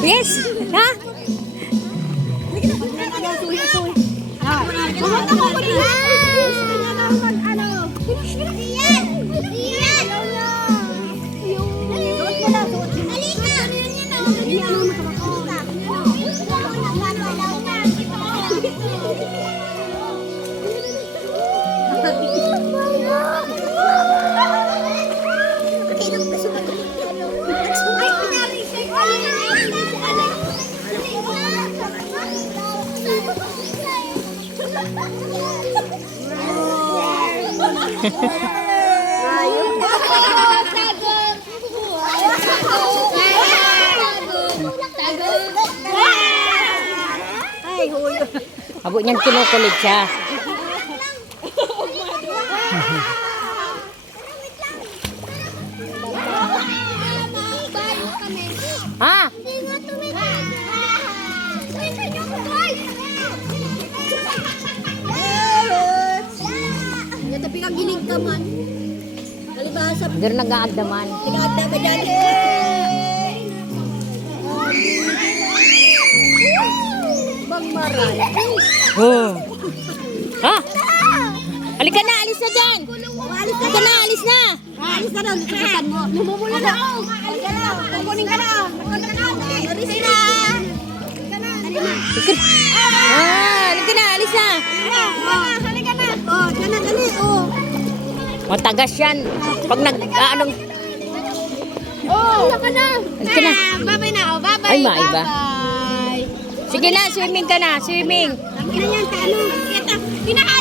Yes! Ha? Abo niyang kinukulit siya. Ha? Tapi kang giling ka man. Kalibasa. Pero nag-aagdaman. Nag-aagda ka dyan. Bang maray. Oh. Ha? Halika na, alis na dyan. Halika na, alis na. Alis na daw, susukan mo. Lumumula na. Halika na. Kukunin ka na. Alis na. Halika na, alis na. Halika na. Oh, dyan na, dali. Oh. Matagas yan. Pag nag-aanong... Oh. Halika na. Halika na. Bye-bye na. Oh, bye-bye. Ay, maiba. Bye-bye. Sige na, swimming ka na, swimming. Ang ina yan, ano? Pinakain